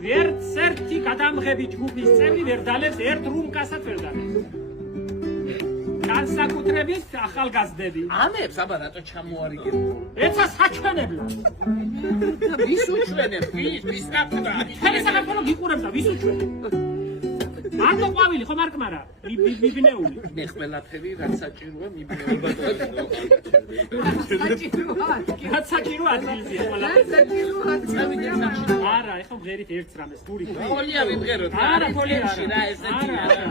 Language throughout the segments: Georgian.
ვერც ერთი გადამღები ჯგუფის წევრი ვერ დალევს ერთ რუმკასაც ვერ დალევს. განსაკუთრებით ახალგაზრდები. ამებს აბა რატო ჩამოარიგებ? ეცა საჩვენებლად. ვის უჩვენებ? ვის გაფდა? თელი საქართველო გიყურებს და ვის უჩვენებ? მარტო ყვავილი ხო მარკმარა? მიბნეული. მე ყველაფერი რაც საჭიროა მიბნეულა. რაც საჭიროა ადგილზეა ყველაფერი. არა, ეხლა ღერით ერთს რამეს გური. ფოლია ვიმღეროთ. არა, ფოლია რა ესეთი არა.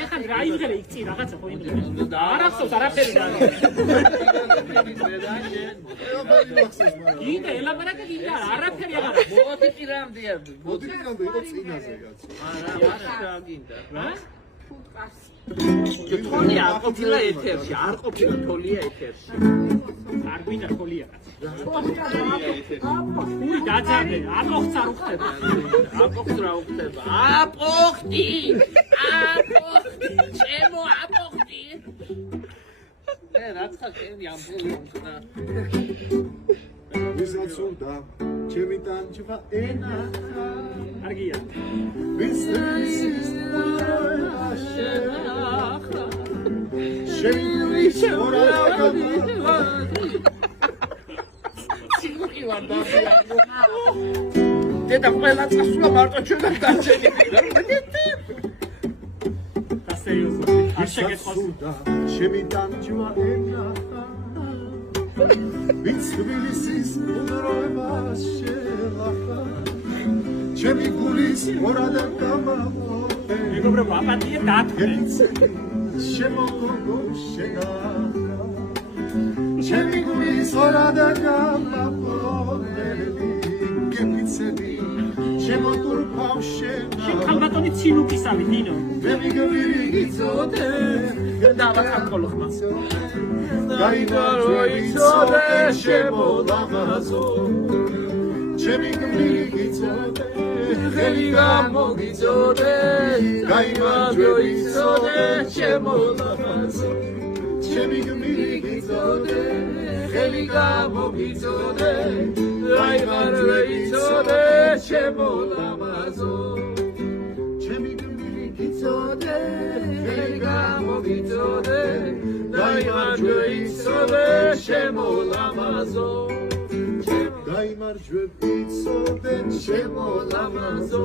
ეხლა რა იმღერე იქცი რაღაცა ხო იმღერე. არ ახსოვს არაფერი და. იდა ელაპარაკე იდა არაფერი აღარა. მოდი პირამდეა. მოდი პირამდე იყო წინაზე კაცო. არა გინდა. რა? თოლია არ ყოფილა ეთერში, არ ყოფილა თოლია ეთერში. არ გვინდა თოლია კაცო. ური დაძაბე, აპოხცა რო ხდება. აპოხც რა უხდება? აპოხტი! აპოხტი! ჩემო აპოხტი! რაცა კენი ამბული უნდა. ვისაც უნდა ჩემი ტანჯვა ენა კარგია. ვისაც შევიჩი ორა დედა ყველა წასულა მარტო ჩვენთან დაჩენილი რა. და სერიოზულად არ შეგეთხოს. ჩემი ტანჯვა ენა ვინც თბილისის უნდროება შელახა ჩემი გულის ორადა გამაყოლე მეგობრებო, აპატია დათქვენ. შემოგოგო შეგახა ჩემი გულის ორადა გამაყოლე გემიცები შემოთურფავ შენ ხალბატონი ცინუკისავი დინო. მე მიგვირი იწოდე დავახალ ხმას. გაიმარო იწოდე შემოლამაზო ჩემი გმირი იწოდე ხელი გამოგიწოდე გაიმარო იწოდე შემოლამაზო ჩემი გმირი იწოდე ხელი გამოგიწოდე გაიმარო იწოდე შემოლამაზო ჩემი გმირი იწოდე ხელი გამოგიწოდე გაიმარჯვე იცოდე შემოლამაზო გაიმარჯვე იცოდე შემოლამაზო